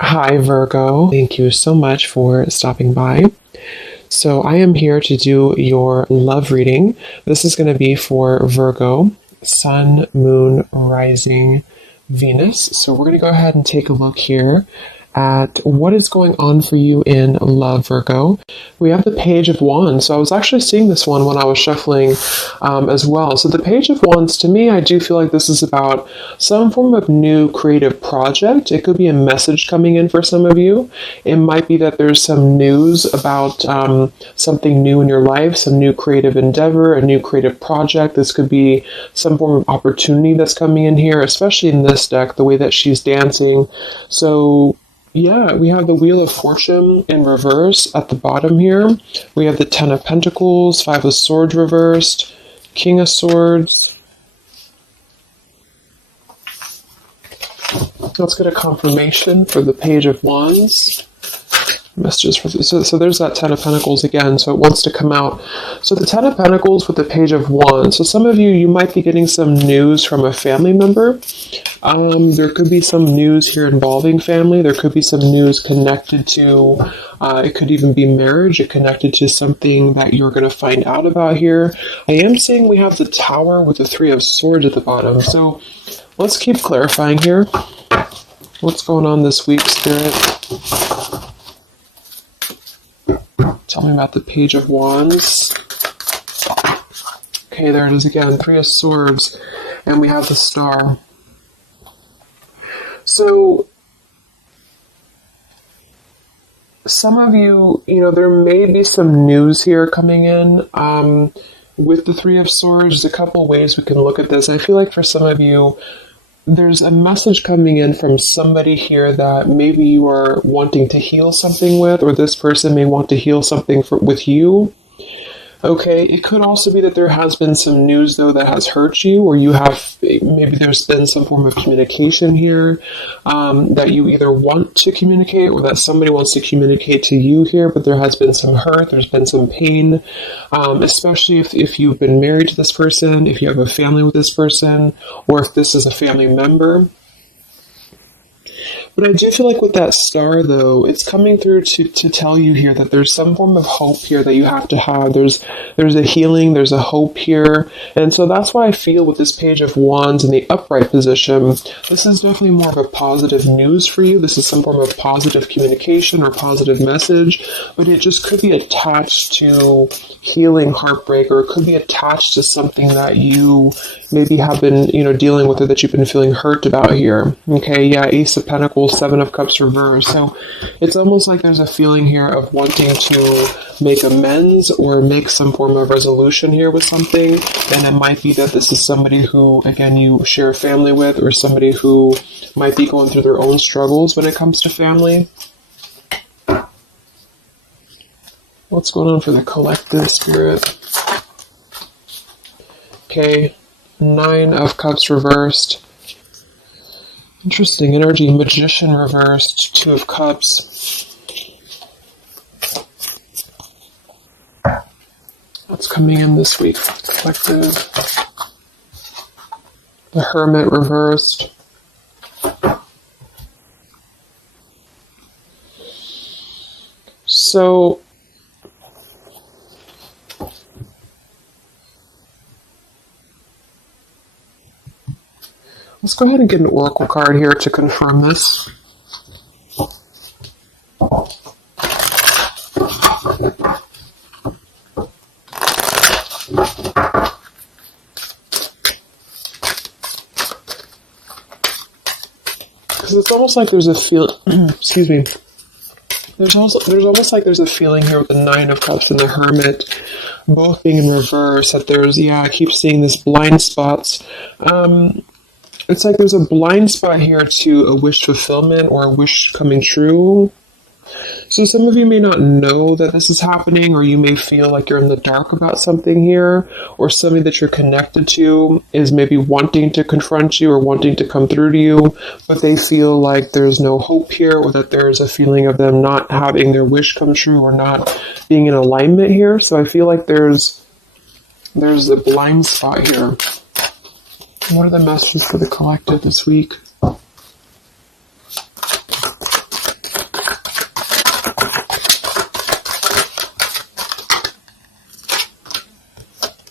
Hi, Virgo. Thank you so much for stopping by. So, I am here to do your love reading. This is going to be for Virgo, Sun, Moon, Rising, Venus. So, we're going to go ahead and take a look here at what is going on for you in love, Virgo. We have the Page of Wands. So I was actually seeing this one when I was shuffling as well. So the Page of Wands, to me, I do feel like this is about some form of new creative project. It could be a message coming in for some of you. It might be that there's some news about something new in your life, some new creative endeavor, a new creative project. This could be some form of opportunity that's coming in here, especially in this deck, the way that she's dancing. So yeah, we have the Wheel of Fortune in reverse at the bottom here. We have the Ten of Pentacles, Five of Swords reversed, King of Swords. Let's get a confirmation for the Page of Wands. Messages for so there's that Ten of Pentacles again, so it wants to come out. So the Ten of Pentacles with the Page of Wands. So some of you might be getting some news from a family member. There could be some news here involving family. There could be some news connected to, it could even be marriage. It connected to something that you're going to find out about here. I am saying we have the Tower with the Three of Swords at the bottom. So let's keep clarifying here. What's going on this week, Spirit? Tell me about the Page of Wands. Okay, there it is again. Three of Swords. And we have the Star. So, some of you, there may be some news here coming in with the Three of Swords. There's a couple ways we can look at this. I feel like for some of you, there's a message coming in from somebody here that maybe you are wanting to heal something with, or this person may want to heal something with you. Okay, it could also be that there has been some news, though, that has hurt you, or maybe there's been some form of communication here that you either want to communicate or that somebody wants to communicate to you here, but there has been some hurt, there's been some pain, especially if you've been married to this person, if you have a family with this person, or if this is a family member. But I do feel like with that Star, though, it's coming through to tell you here that there's some form of hope here that you have to have. There's a healing, there's a hope here. And so that's why I feel with this Page of Wands in the upright position, this is definitely more of a positive news for you. This is some form of positive communication or positive message, but it just could be attached to healing heartbreak, or it could be attached to something that you maybe have been, dealing with, or that you've been feeling hurt about here. Okay, yeah, Ace of Pentacles, Seven of Cups reversed. So it's almost like there's a feeling here of wanting to make amends or make some form of resolution here with something. And it might be that this is somebody who, again, you share a family with, or somebody who might be going through their own struggles when it comes to family. What's going on for the collective, Spirit? Okay, Nine of Cups reversed. Interesting energy. Magician reversed. Two of Cups. What's coming in this week for the collective? The Hermit reversed. So let's go ahead and get an oracle card here to confirm this. Because it's almost like there's a excuse me. There's almost like there's a feeling here with the Nine of Cups and the Hermit both being in reverse, that there's, I keep seeing this blind spots. It's like there's a blind spot here to a wish fulfillment or a wish coming true. So some of you may not know that this is happening, or you may feel like you're in the dark about something here, or somebody that you're connected to is maybe wanting to confront you or wanting to come through to you, but they feel like there's no hope here, or that there's a feeling of them not having their wish come true or not being in alignment here. So I feel like there's a blind spot here. What are the messages for the collective this week?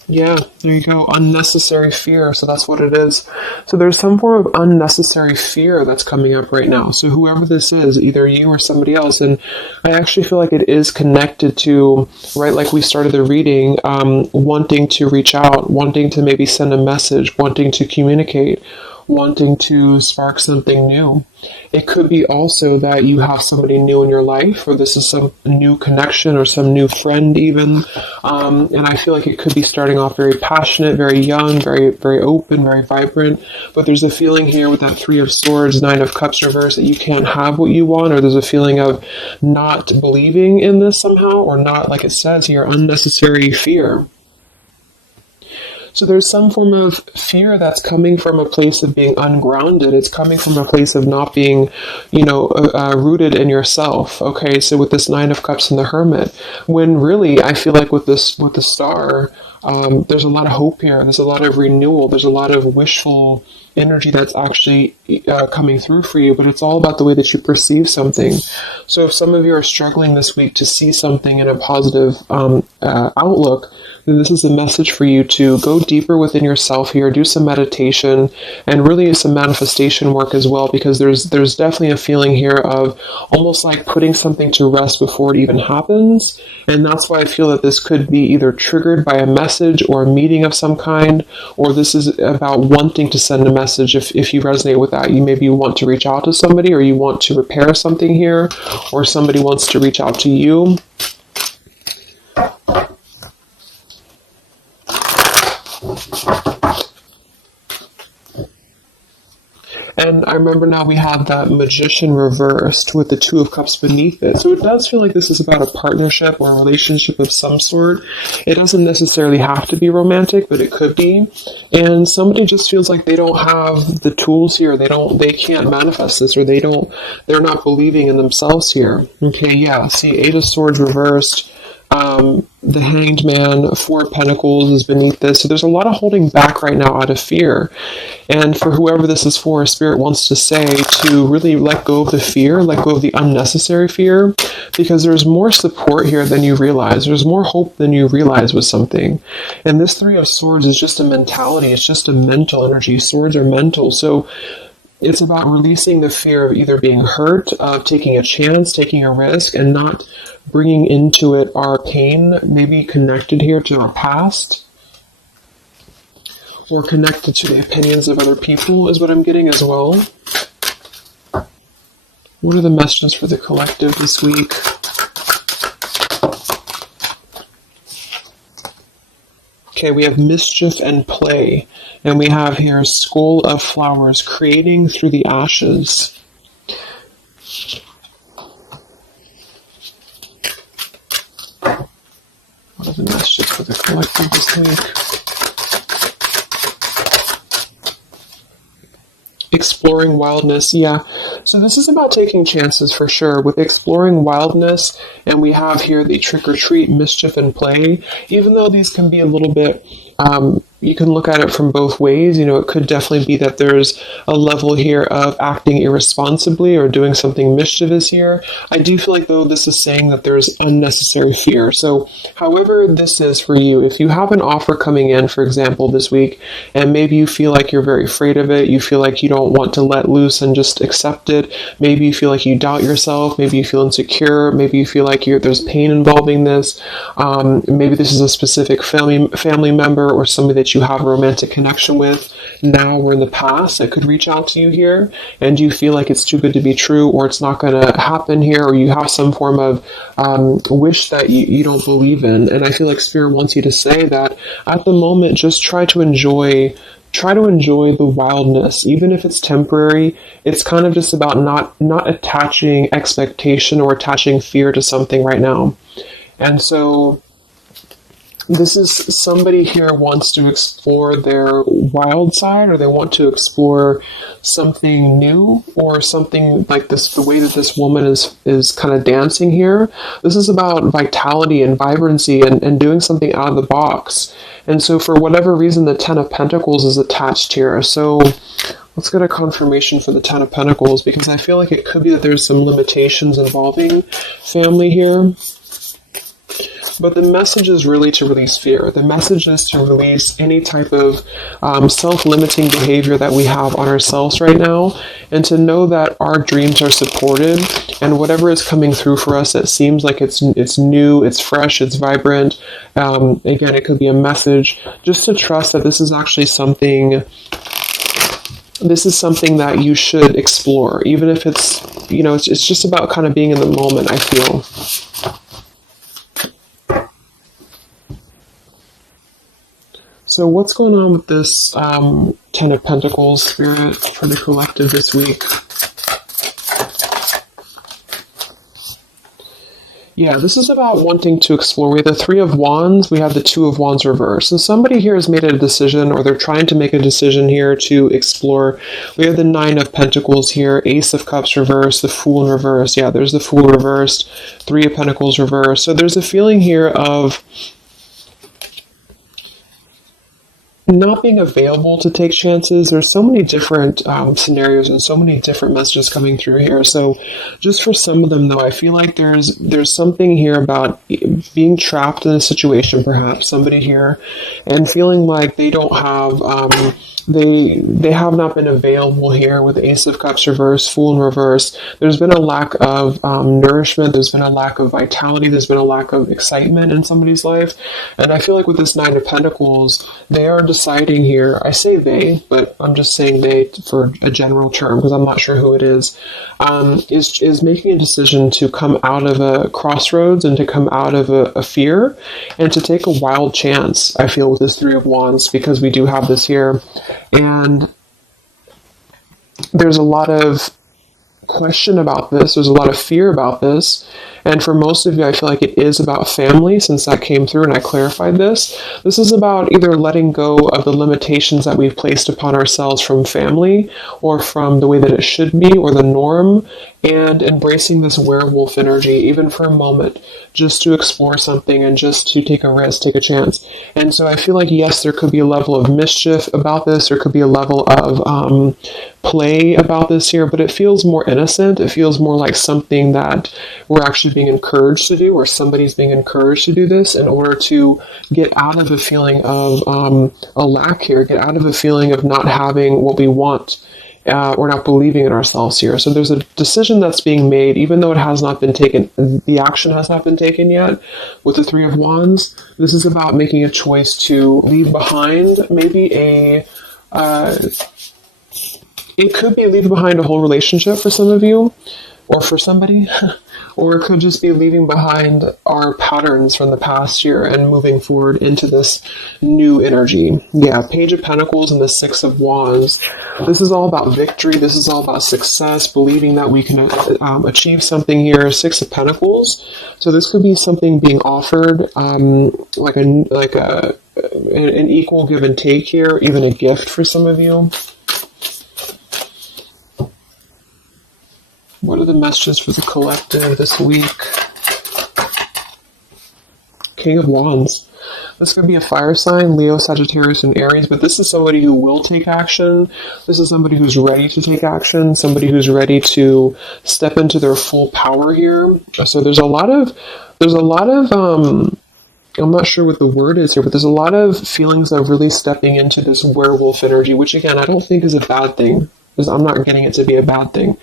Yeah, there you go. Unnecessary fear. So that's what it is. So there's some form of unnecessary fear that's coming up right now. So whoever this is, either you or somebody else, and I actually feel like it is connected to, right, like we started the reading, wanting to reach out, wanting to maybe send a message, wanting to communicate, wanting to spark something new. It could be also that you have somebody new in your life, or this is some new connection or some new friend even. And I feel like it could be starting off very passionate, very young, very, very open, very vibrant. But there's a feeling here with that Three of Swords, Nine of Cups reverse, that you can't have what you want, or there's a feeling of not believing in this somehow, or not, like it says here, unnecessary fear. So there's some form of fear that's coming from a place of being ungrounded. It's coming from a place of not being, rooted in yourself. Okay, so with this Nine of Cups and the Hermit, when really I feel like with the Star, there's a lot of hope here. There's a lot of renewal. There's a lot of wishful energy that's actually coming through for you, but it's all about the way that you perceive something. So if some of you are struggling this week to see something in a positive outlook, then this is a message for you to go deeper within yourself here, do some meditation, and really some manifestation work as well, because there's definitely a feeling here of almost like putting something to rest before it even happens. And that's why I feel that this could be either triggered by a message or a meeting of some kind, or this is about wanting to send a message. If you resonate with that, you maybe want to reach out to somebody, or you want to repair something here, or somebody wants to reach out to you. And I remember now we have that Magician reversed with the Two of Cups beneath it. So it does feel like this is about a partnership or a relationship of some sort. It doesn't necessarily have to be romantic, but it could be. And somebody just feels like they don't have the tools here. They can't manifest this, or they're not believing in themselves here. Okay, yeah. See, Eight of Swords reversed. The Hanged Man, Four of Pentacles is beneath this. So there's a lot of holding back right now out of fear. And for whoever this is for, Spirit wants to say to really let go of the fear, let go of the unnecessary fear, because there's more support here than you realize. There's more hope than you realize with something. And this Three of Swords is just a mentality. It's just a mental energy. Swords are mental. So it's about releasing the fear of either being hurt, of taking a chance, taking a risk, and not bringing into it our pain, maybe connected here to our past, or connected to the opinions of other people is what I'm getting as well. What are the messages for the collective this week? Okay, we have mischief and play. And we have here Skull of Flowers, creating through the ashes. What are the messages for the collective this week? Exploring wildness, yeah. So this is about taking chances for sure with exploring wildness, and we have here the trick or treat, mischief and play. Even though these can be a little bit, you can look at it from both ways. It could definitely be that there's a level here of acting irresponsibly or doing something mischievous here. I do feel like, though, this is saying that there's unnecessary fear. So however this is for you, if you have an offer coming in, for example, this week, and maybe you feel like you're very afraid of it, you feel like you don't want to let loose and just accept it, maybe you feel like you doubt yourself, maybe you feel insecure, maybe you feel like there's pain involving this, maybe this is a specific family member or somebody that you have a romantic connection with now or in the past that could reach out to you here, and you feel like it's too good to be true, or it's not going to happen here, or you have some form of wish that you don't believe in. And I feel like Spirit wants you to say that at the moment, just try to enjoy the wildness, even if it's temporary. It's kind of just about not attaching expectation or attaching fear to something right now. And so this is somebody here wants to explore their wild side, or they want to explore something new, or something like this, the way that this woman is kind of dancing here. This is about vitality and vibrancy and doing something out of the box. And so for whatever reason, the Ten of Pentacles is attached here. So let's get a confirmation for the Ten of Pentacles, because I feel like it could be that there's some limitations involving family here. But the message is really to release fear. The message is to release any type of self-limiting behavior that we have on ourselves right now, and to know that our dreams are supported, and whatever is coming through for us that seems like it's new, it's fresh, it's vibrant. Again, it could be a message. Just to trust that this is actually something. This is something that you should explore, even if it's, it's just about kind of being in the moment, I feel. So what's going on with this Ten of Pentacles spirit for the collective this week? Yeah, this is about wanting to explore. We have the Three of Wands, we have the Two of Wands reversed. So somebody here has made a decision, or they're trying to make a decision here to explore. We have the Nine of Pentacles here, Ace of Cups reversed, the Fool in reverse. Yeah, there's the Fool reversed, Three of Pentacles reversed. So there's a feeling here of not being available to take chances. There's so many different scenarios and so many different messages coming through here. So just for some of them, though, I feel like there's something here about being trapped in a situation, perhaps somebody here, and feeling like they don't have they have not been available here with Ace of Cups reverse, Fool in reverse. There's been a lack of nourishment. There's been a lack of vitality. There's been a lack of excitement in somebody's life. And I feel like with this Nine of Pentacles, they are deciding here, I say they, but I'm just saying they for a general term because I'm not sure who it is making a decision to come out of a crossroads and to come out of a fear and to take a wild chance, I feel, with this Three of Wands, because we do have this here. And there's a lot of question about this. There's a lot of fear about this. And for most of you, I feel like it is about family, since that came through and I clarified this. This is about either letting go of the limitations that we've placed upon ourselves from family or from the way that it should be or the norm, and embracing this werewolf energy, even for a moment, just to explore something and just to take a risk, take a chance. And so I feel like, yes, there could be a level of mischief about this. There could be a level of play about this here, but it feels more innocent. It feels more like something that we're actually being encouraged to do, or somebody's being encouraged to do this in order to get out of a feeling of a lack here, get out of a feeling of not having what we want. Or not believing in ourselves here. So there's a decision that's being made, even though it has not been taken, the action has not been taken yet. With the Three of Wands, this is about making a choice to leave behind maybe it could be leaving behind a whole relationship for some of you, or for somebody, or it could just be leaving behind our patterns from the past year and moving forward into this new energy. Yeah, Page of Pentacles and the Six of Wands. This is all about victory. This is all about success, believing that we can achieve something here. Six of Pentacles. So this could be something being offered, like an equal give and take here, even a gift for some of you. What are the messages for the collective this week? King of Wands. This could be a fire sign, Leo, Sagittarius, and Aries, but this is somebody who will take action. This is somebody who's ready to take action, somebody who's ready to step into their full power here. So there's a lot of I'm not sure what the word is here, but there's a lot of feelings of really stepping into this werewolf energy, which again, I don't think is a bad thing. I'm not getting it to be a bad thing.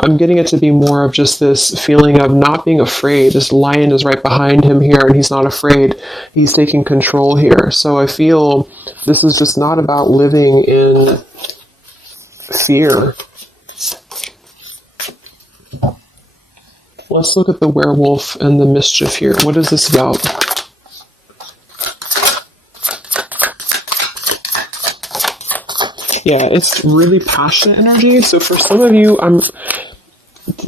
I'm getting it to be more of just this feeling of not being afraid. This lion is right behind him here, and he's not afraid. He's taking control here. So I feel this is just not about living in fear. Let's look at the werewolf and the mischief here. What is this about? Yeah, it's really passionate energy. So for some of you,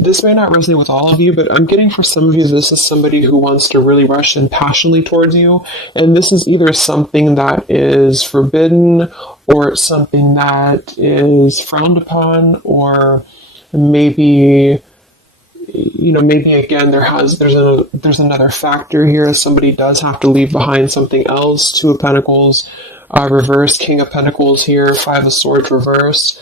this may not resonate with all of you, but I'm getting for some of you, this is somebody who wants to really rush in passionately towards you. And this is either something that is forbidden, or it's something that is frowned upon, or maybe again, there's another factor here. Somebody does have to leave behind something else. Two of Pentacles reversed, King of Pentacles here, Five of Swords reversed.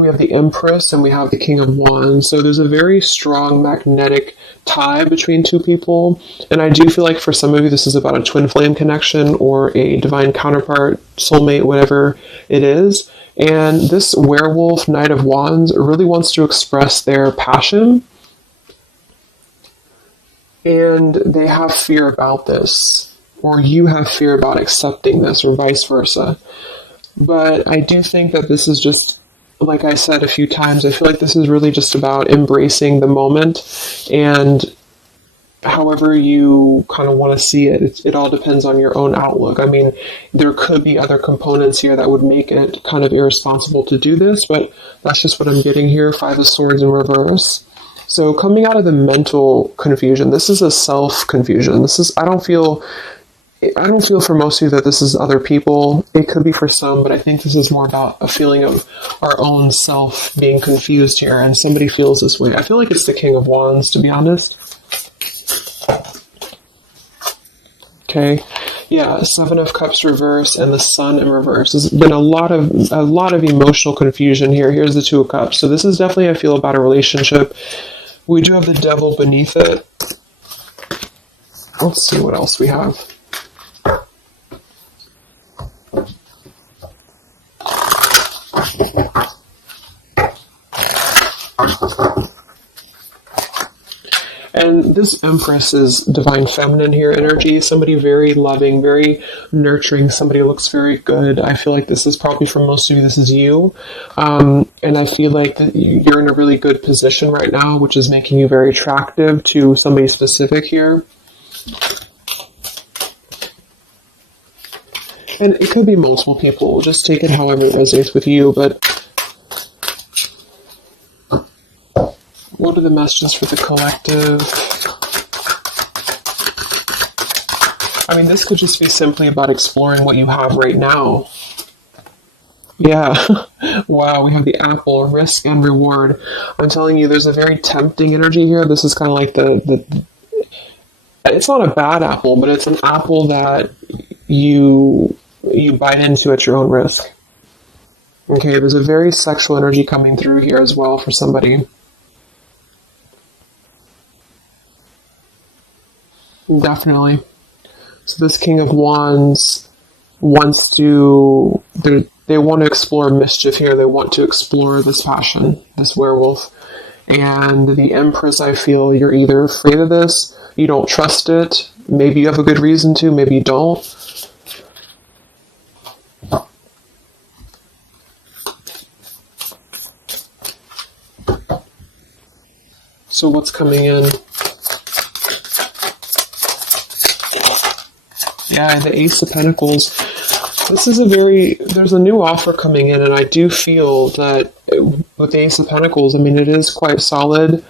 We have the Empress and we have the King of Wands. So there's a very strong magnetic tie between two people. And I do feel like for some of you, this is about a twin flame connection or a divine counterpart, soulmate, whatever it is. And this werewolf, Knight of Wands, really wants to express their passion. And they have fear about this, or you have fear about accepting this, or vice versa. But I do think that this is just, like I said a few times, I feel like this is really just about embracing the moment, and however you kind of want to see it, it all depends on your own outlook. I mean, there could be other components here that would make it kind of irresponsible to do this, but that's just what I'm getting here. Five of Swords in reverse. So coming out of the mental confusion, this is a self-confusion. I don't feel for most of you that this is other people. It could be for some, but I think this is more about a feeling of our own self being confused here, and somebody feels this way. I feel like it's the King of Wands, to be honest. Okay. Yeah, Seven of Cups reverse and the Sun in reverse. There's been a lot of emotional confusion here. Here's the Two of Cups. So this is definitely, I feel, about a relationship. We do have the Devil beneath it. Let's see what else we have. And this Empress is divine feminine here energy. Somebody very loving, very nurturing. Somebody who looks very good. I feel like this is probably for most of you, this is you. And I feel like you're in a really good position right now, which is making you very attractive to somebody specific here. And it could be multiple people. Just take it however it resonates with you. But what are the messages for the collective? I mean, this could just be simply about exploring what you have right now. Yeah. Wow, we have the apple, risk and reward. I'm telling you, there's a very tempting energy here. This is kind of like the it's not a bad apple, but it's an apple that you bite into at your own risk. Okay, there's a very sexual energy coming through here as well for somebody. Definitely. So this King of Wands wants to, they want to explore mischief here. They want to explore this passion, this werewolf. And the Empress, I feel you're either afraid of this, you don't trust it, maybe you have a good reason to, maybe you don't. So what's coming in? Yeah, the Ace of Pentacles. This is there's a new offer coming in, and I do feel that with the Ace of Pentacles, I mean, it is quite solid.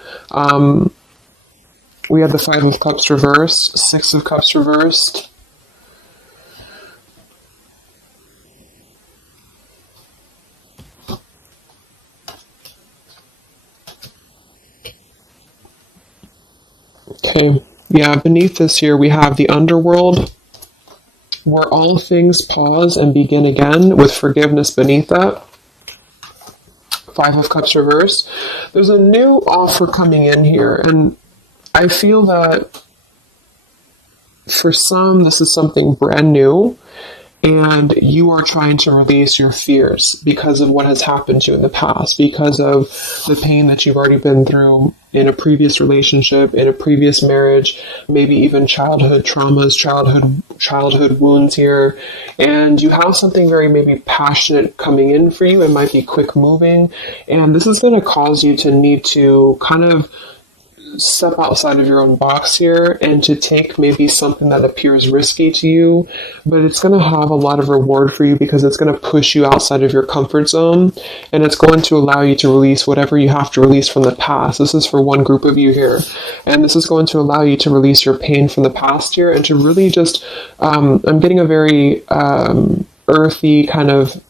We have the Five of Cups reversed, Six of Cups reversed. Okay, yeah, beneath this here we have the Underworld, where all things pause and begin again, with forgiveness beneath that. Five of Cups reversed. There's a new offer coming in here, and I feel that for some, this is something brand new, and you are trying to release your fears because of what has happened to you in the past, because of the pain that you've already been through in a previous relationship, in a previous marriage, maybe even childhood traumas, childhood wounds here. And you have something very maybe passionate coming in for you. It might be quick moving. And this is going to cause you to need to kind of step outside of your own box here and to take maybe something that appears risky to you, but it's going to have a lot of reward for you because it's going to push you outside of your comfort zone, and it's going to allow you to release whatever you have to release from the past. This is for one group of you here, and this is going to allow you to release your pain from the past here and to really just I'm getting a very earthy kind of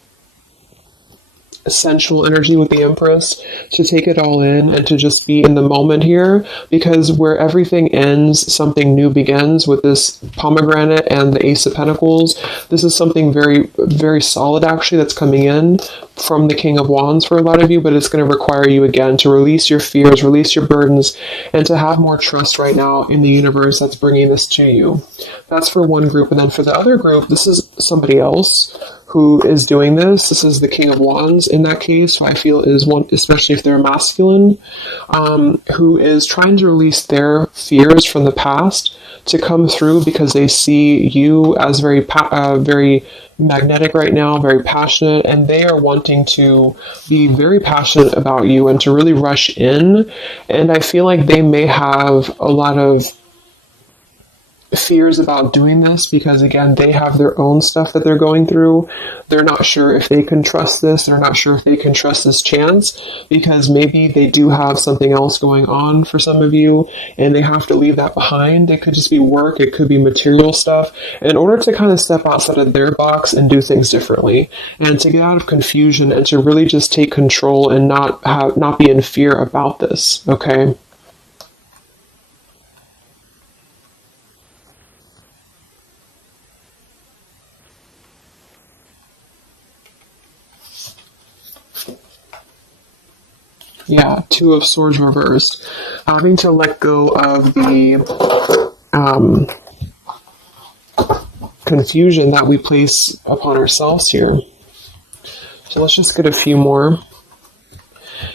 sensual energy with the Empress, to take it all in and to just be in the moment here, because where everything ends, something new begins with this pomegranate and the Ace of Pentacles. This is something very, very solid actually that's coming in from the King of Wands for a lot of you, but it's going to require you again to release your fears, release your burdens, and to have more trust right now in the universe that's bringing this to you. That's for one group. And then for the other group, this is somebody else who is doing this. This is the King of Wands in that case, who I feel is one, especially if they're masculine, who is trying to release their fears from the past to come through, because they see you as very magnetic right now, very passionate, and they are wanting to be very passionate about you and to really rush in. And I feel like they may have a lot of fears about doing this because, again, they have their own stuff that they're going through. They're not sure if they can trust this. They're not sure if they can trust this chance, because maybe they do have something else going on for some of you and they have to leave that behind. It could just be work. It could be material stuff in order to kind of step outside of their box and do things differently, and to get out of confusion and to really just take control and not be in fear about this. Okay. Yeah, Two of Swords reversed. Having to let go of the confusion that we place upon ourselves here. So let's just get a few more.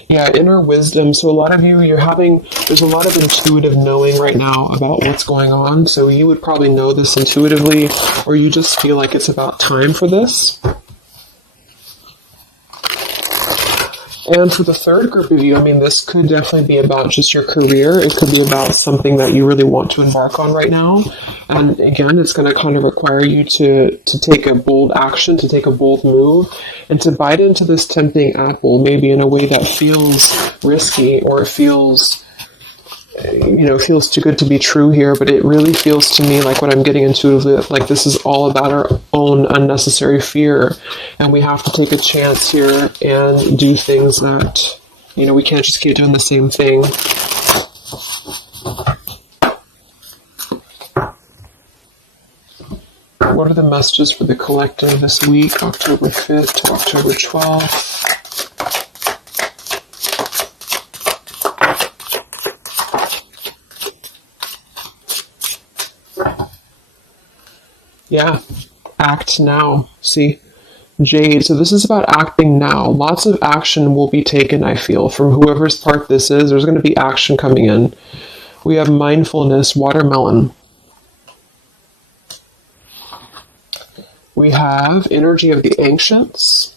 Yeah, inner wisdom. So a lot of you, there's a lot of intuitive knowing right now about what's going on. So you would probably know this intuitively, or you just feel like it's about time for this. And for the third group of you, I mean, this could definitely be about just your career. It could be about something that you really want to embark on right now. And again, it's going to kind of require you to take a bold action, to take a bold move, and to bite into this tempting apple, maybe in a way that feels risky, or it feels too good to be true here, but it really feels to me like what I'm getting intuitively, like this is all about our own unnecessary fear, and we have to take a chance here and do things that, we can't just keep doing the same thing. What are the messages for the collective this week, October 5th to October 12th? Yeah, act now. See, Jade. So this is about acting now. Lots of action will be taken, I feel, from whoever's part this is. There's going to be action coming in. We have mindfulness, watermelon. We have energy of the ancients.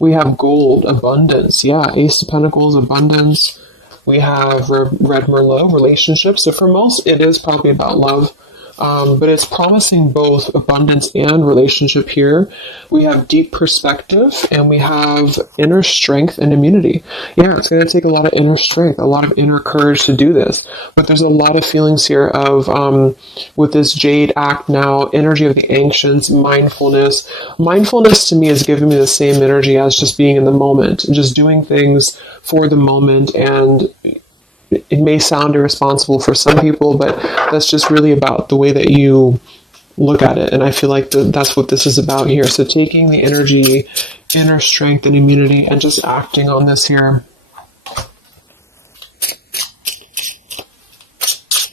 We have gold, abundance. Yeah, Ace of Pentacles, abundance. We have Red Merlot, relationships. So for most, it is probably about love. But it's promising both abundance and relationship here. We have deep perspective, and we have inner strength and immunity. Yeah, it's going to take a lot of inner strength, a lot of inner courage to do this. But there's a lot of feelings here of, with this Jade, act now, energy of the ancients, mindfulness. Mindfulness to me is giving me the same energy as just being in the moment, just doing things for the moment. And it may sound irresponsible for some people, but that's just really about the way that you look at it. And I feel like that's what this is about here. So taking the energy, inner strength and immunity, and just acting on this here.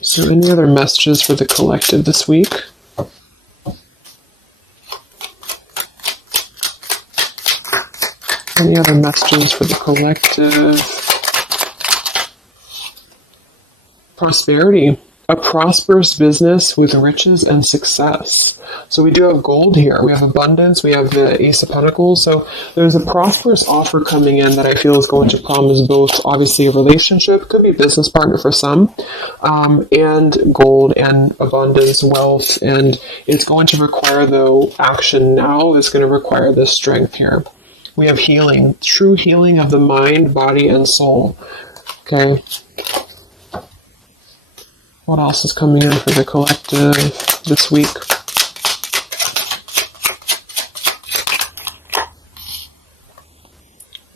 So any other messages for the collective this week? Any other messages for the collective? Prosperity, a prosperous business with riches and success. So we do have gold here. We have abundance. We have the Ace of Pentacles. So there's a prosperous offer coming in that I feel is going to promise both, obviously, a relationship, could be a business partner for some, and gold and abundance, wealth. And it's going to require, though, action now. It's going to require this strength here. We have healing, true healing of the mind, body, and soul. Okay. What else is coming in for the collective this week?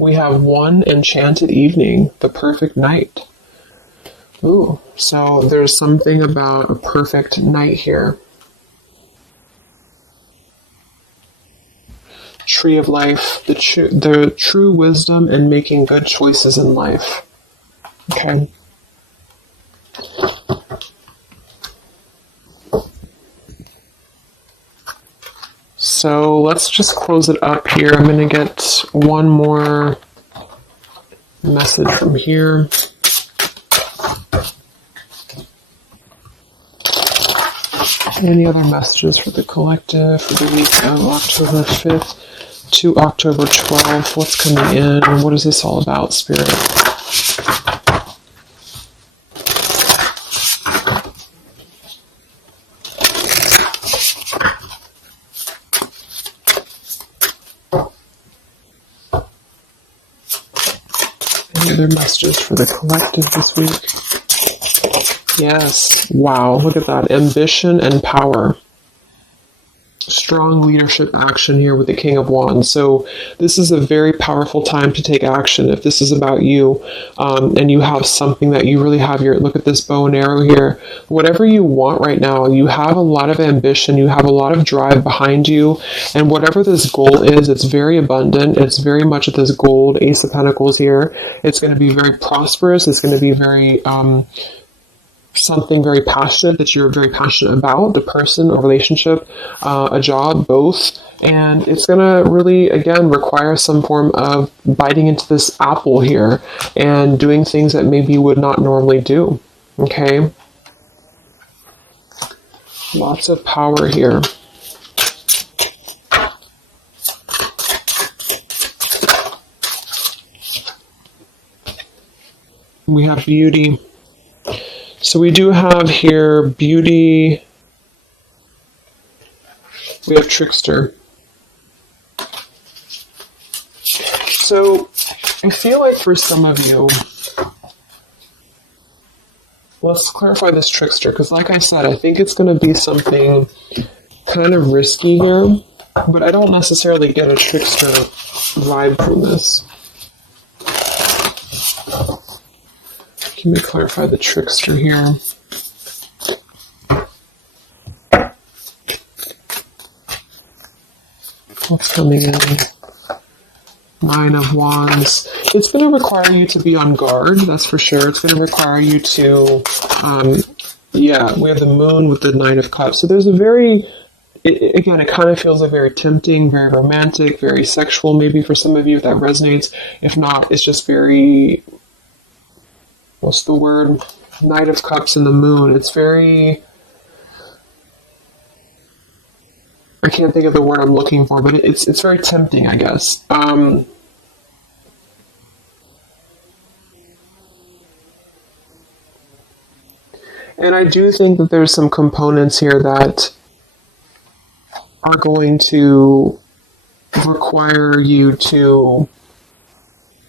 We have one enchanted evening, the perfect night. Ooh, so there's something about a perfect night here. Tree of life, the true wisdom in making good choices in life. Okay. So let's just close it up here. I'm going to get one more message from here. Any other messages for the collective for the week of October 5th to October 12th? What's coming in? What is this all about, Spirit? Any other messages for the collective this week? Yes. Wow, look at that. Ambition and power. Strong leadership action here with the King of Wands. So this is a very powerful time to take action. If this is about you, and you have something that you really have your, look at this bow and arrow here, whatever you want right now, you have a lot of ambition, you have a lot of drive behind you, and whatever this goal is, it's very abundant. It's very much at this gold, Ace of Pentacles here. It's going to be very prosperous. It's going to be very, something very passionate that you're very passionate about, the person, a relationship, a job, both. And it's going to really, again, require some form of biting into this apple here and doing things that maybe you would not normally do. Okay? Lots of power here. We have beauty. So we do have here beauty. We have trickster. So I feel like for some of you, let's clarify this trickster, because like I said, I think it's going to be something kind of risky here, but I don't necessarily get a trickster vibe from this. Let me clarify the trickster here. What's coming in? Nine of Wands. It's going to require you to be on guard, that's for sure. It's going to require you to, we have the Moon with the Nine of Cups. So there's a very, again, it kind of feels like very tempting, very romantic, very sexual, maybe for some of you if that resonates. If not, it's just very, what's the word? Knight of Cups and the Moon. It's very, I can't think of the word I'm looking for, but it's very tempting, I guess. And I do think that there's some components here that are going to require you to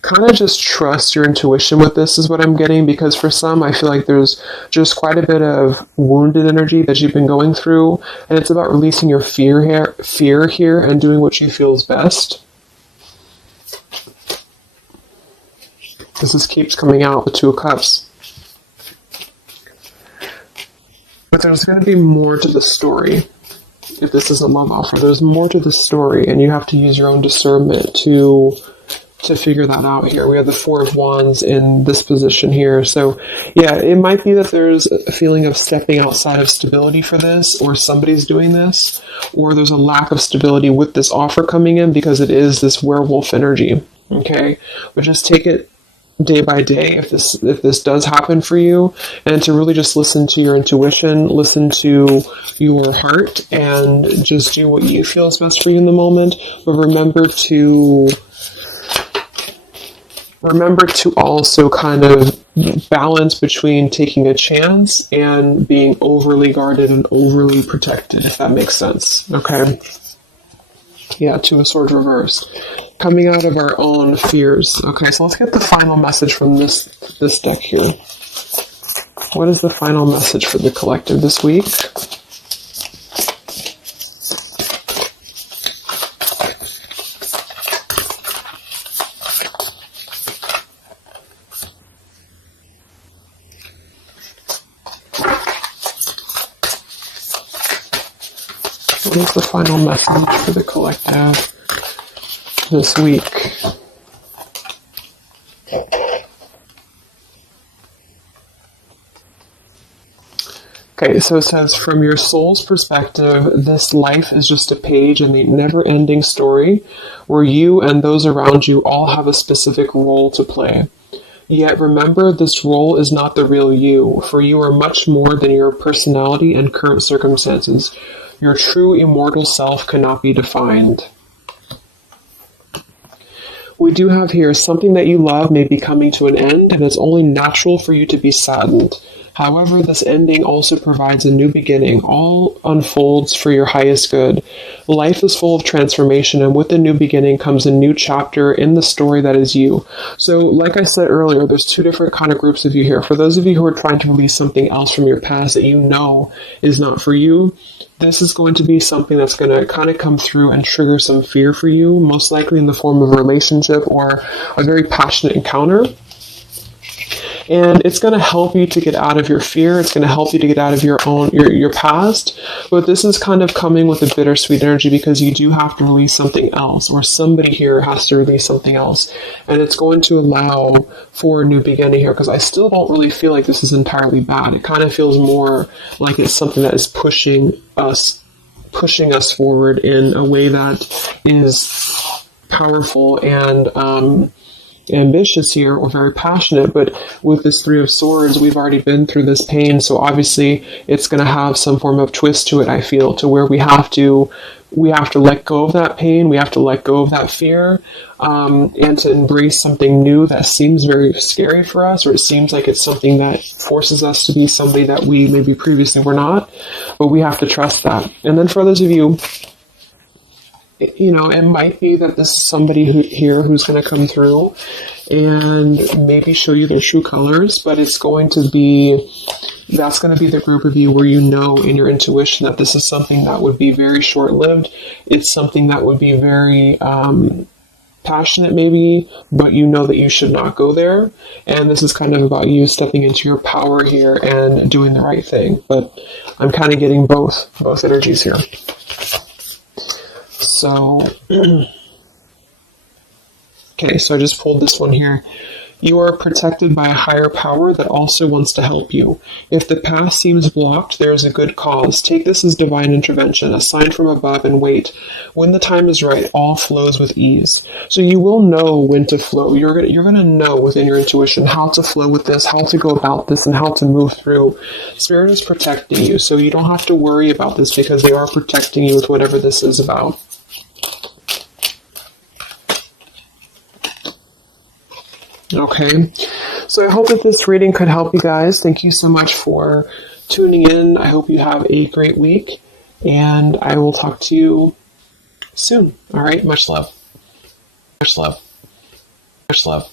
kind of just trust your intuition with this, is what I'm getting, because for some, I feel like there's just quite a bit of wounded energy that you've been going through, and it's about releasing your fear here and doing what you feel is best. This keeps coming out, the Two of Cups. But there's going to be more to the story. If this is a love offer, there's more to the story, and you have to use your own discernment to figure that out here. We have the Four of Wands in this position here. So yeah, it might be that there's a feeling of stepping outside of stability for this, or somebody's doing this, or there's a lack of stability with this offer coming in because it is this werewolf energy. Okay, but just take it day by day if this does happen for you, and to really just listen to your intuition, listen to your heart, and just do what you feel is best for you in the moment. But remember to also kind of balance between taking a chance and being overly guarded and overly protected, if that makes sense. Okay? Yeah, Two of Swords reversed. Coming out of our own fears. Okay, so let's get the final message from this deck here. What is the final message for the collective this week? what is the final message for the collective this week? Okay, so it says, from your soul's perspective, this life is just a page in the never-ending story where you and those around you all have a specific role to play. Yet remember, this role is not the real you, for you are much more than your personality and current circumstances. Your true immortal self cannot be defined. We do have here, something that you love may be coming to an end, and it's only natural for you to be saddened. However, this ending also provides a new beginning. All unfolds for your highest good. Life is full of transformation, and with the new beginning comes a new chapter in the story that is you. So, like I said earlier, there's two different kind of groups of you here. For those of you who are trying to release something else from your past that you know is not for you, this is going to be something that's going to kind of come through and trigger some fear for you, most likely in the form of a relationship or a very passionate encounter. And it's going to help you to get out of your fear. It's going to help you to get out of your past. But this is kind of coming with a bittersweet energy because you do have to release something else, or somebody here has to release something else. And it's going to allow for a new beginning here, because I still don't really feel like this is entirely bad. It kind of feels more like it's something that is pushing us forward in a way that is powerful and ambitious here, or very passionate. But with this Three of Swords, we've already been through this pain, so obviously it's going to have some form of twist to it, I feel, to where we have to let go of that pain, we have to let go of that fear, and to embrace something new that seems very scary for us, or it seems like it's something that forces us to be somebody that we maybe previously were not, but we have to trust that. And then for those of you, you know, it might be that this is somebody who's going to come through and maybe show you their true colors, but that's going to be the group of you where you know in your intuition that this is something that would be very short-lived. It's something that would be very passionate maybe, but you know that you should not go there. And this is kind of about you stepping into your power here and doing the right thing. But I'm kind of getting both energies here. So, okay, so I just pulled this one here. You are protected by a higher power that also wants to help you. If the path seems blocked, there is a good cause. Take this as divine intervention, a sign from above, and wait. When the time is right, all flows with ease. So you will know when to flow. You're going to know within your intuition how to flow with this, how to go about this, and how to move through. Spirit is protecting you, so you don't have to worry about this because they are protecting you with whatever this is about. Okay, so I hope that this reading could help you guys. Thank you so much for tuning in. I hope you have a great week, and I will talk to you soon. All right, much love. Much love. Much love.